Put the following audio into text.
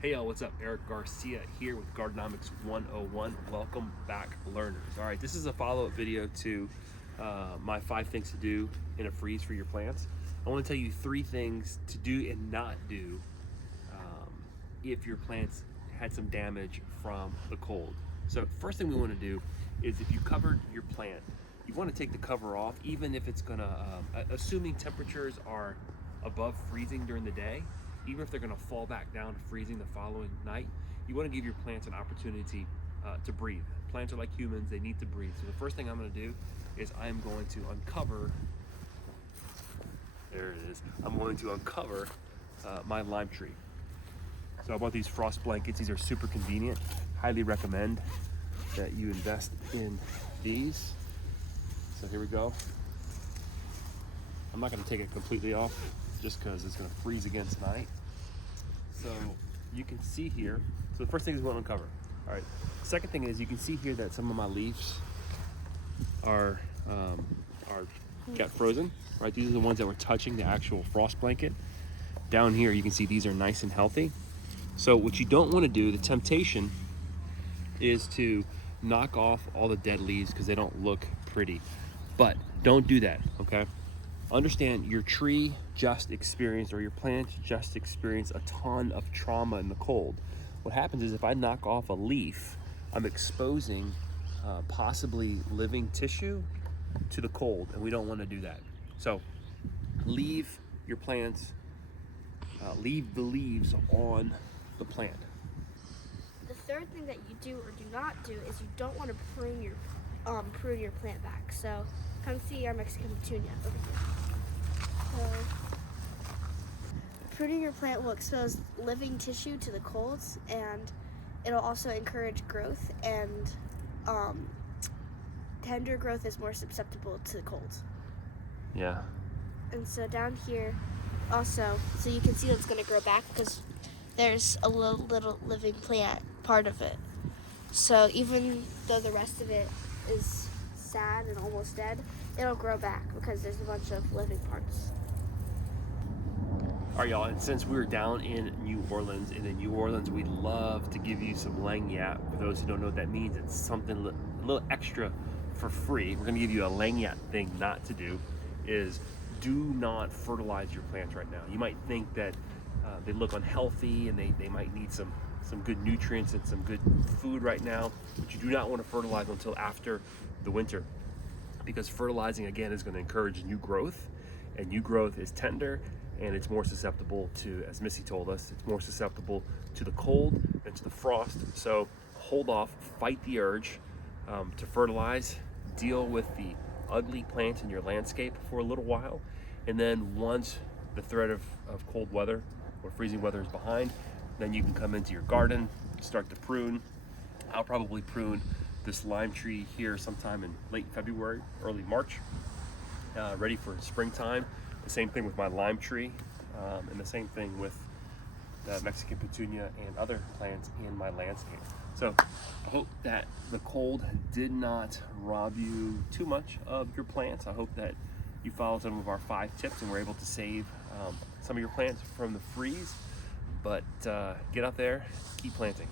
Hey y'all, what's up? Eric Garcia here with Gardenomics 101. Welcome back, learners. All right, this is a follow-up video to my 5 things to do in a freeze for your plants. I want to tell you 3 things to do and not do if your plants had some damage from the cold. So first thing we want to do is, if you covered your plant, you want to take the cover off, even if it's gonna, assuming temperatures are above freezing during the day, even if they're going to fall back down to freezing the following night, you want to give your plants an opportunity to breathe. Plants are like humans, they need to breathe. So the first thing I'm going to do is I'm going to uncover, there it is, I'm going to uncover my lime tree. So I bought these frost blankets. These are super convenient. Highly recommend that you invest in these. So here we go. I'm not going to take it completely off just because it's going to freeze again tonight. So you can see here, so the first thing is we want to uncover. All right, second thing is you can see here that some of my leaves are got frozen, right? These are the ones that were touching the actual frost blanket. Down here you can see these are nice and healthy. So what you don't want to do, the temptation is to knock off all the dead leaves because they don't look pretty, but don't do that, okay? Understand your tree just experienced, or your plant just experienced, a ton of trauma in the cold. What happens is, if I knock off a leaf, I'm exposing possibly living tissue to the cold, and we don't want to do that. So leave your plants, leave the leaves on the plant. The third thing that you do or do not do is you don't want to prune your plant back. So come see our Mexican petunia over here. So pruning your plant will expose living tissue to the colds, and it'll also encourage growth, and tender growth is more susceptible to the colds. Yeah. And so down here also, so you can see it's going to grow back because there's a little living plant part of it. So even though the rest of it is sad and almost dead, it'll grow back because there's a bunch of living parts. All right, y'all, and since we were down in New Orleans, and in New Orleans we love to give you some lagniappe. For those who don't know what that means, it's something a little extra for free. We're gonna give you a lagniappe thing not to do, is do not fertilize your plants right now. You might think that they look unhealthy and they might need some good nutrients and some good food right now, but you do not want to fertilize until after the winter, because fertilizing again is going to encourage new growth, and new growth is tender, and it's more susceptible to, as Missy told us, it's more susceptible to the cold and to the frost. So hold off, fight the urge to fertilize, deal with the ugly plants in your landscape for a little while, and then once the threat of cold weather or freezing weather is behind, then you can come into your garden, start to prune. I'll probably prune this lime tree here sometime in late February, early March, ready for springtime. The same thing with my lime tree, and the same thing with the Mexican petunia and other plants in my landscape. So I hope that the cold did not rob you too much of your plants. I hope that you followed some of our 5 tips and were able to save some of your plants from the freeze. But get out there, keep planting.